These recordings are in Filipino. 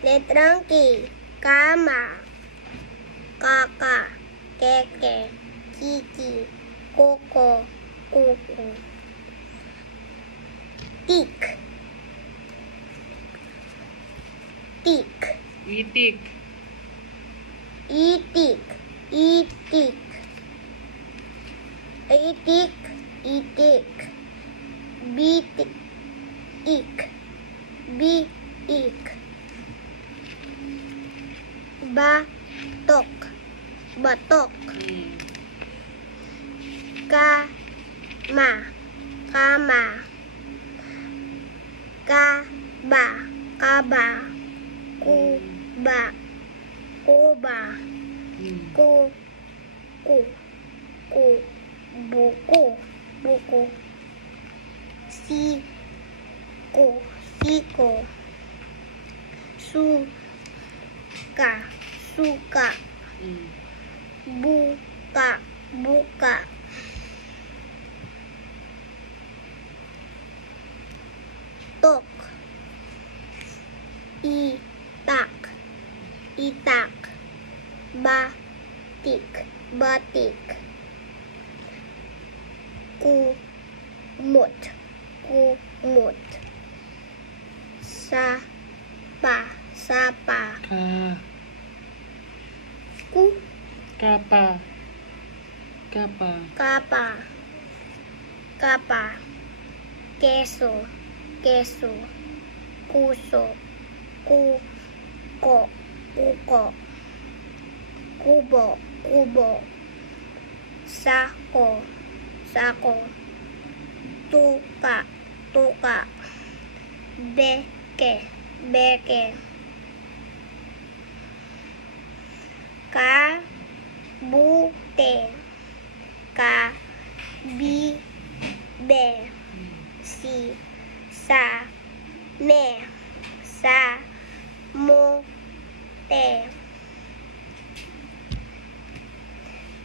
Letrang K. Kama. Kaka. Keke. Kiki. Koko. Kuko. Tik. Tik. Itik. Itik. Itik. Itik. Itik. Bitik. Ik. Biik. Batok. Batok. Kama. Kama. Kaba. Kaba. Kuba. Kuba. Kuku. Buku. Buku. Siko. Siko. Suka. Suka. Buka. Buka. Tok. Itak. Itak. Batik. Batik. Kumot. Kumot. Sapa. Sapa. Kapa. Kapa. Kapa. Kapa. Keso. Keso. Kuso. Kuko. Kuko. Kubo. Kubo. Sako. Sako. Tuka. Tuka. Beke. Beke. Kabute. Kabibe. Si. Sa. Me. Sa. Mo. Te.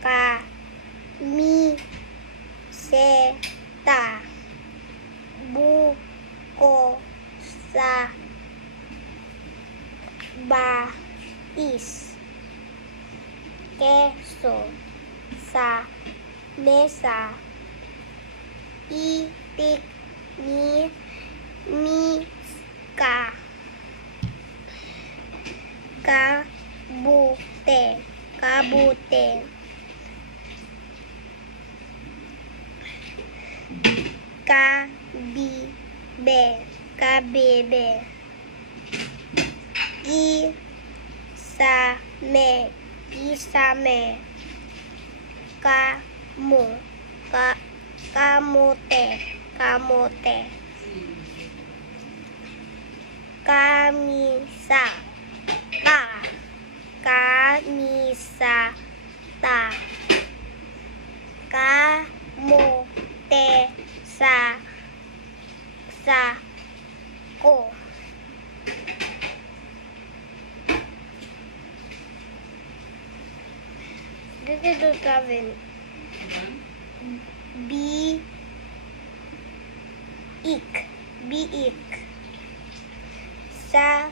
Ka. Mi. Se. Ta. Bu. Ko. Sa. Ba. Is. Keso. Sa. Mesa. Itik. Ni. Ka. Kabute. Kabute. Kabibe. Kabibe. Isame. Isame. Kamu. Kamote. Kamote. Kamisa. Ta. Kamisa. Ta. Kamote. Sa. Ko. Dito gawin. Biik. Biik. Sa.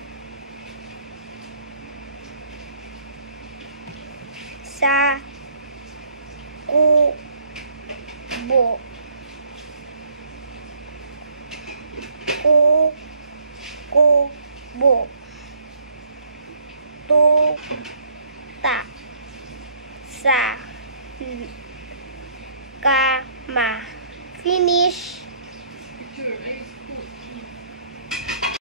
Kubo. Kubo. Tuta. Sa. Kama. Finish.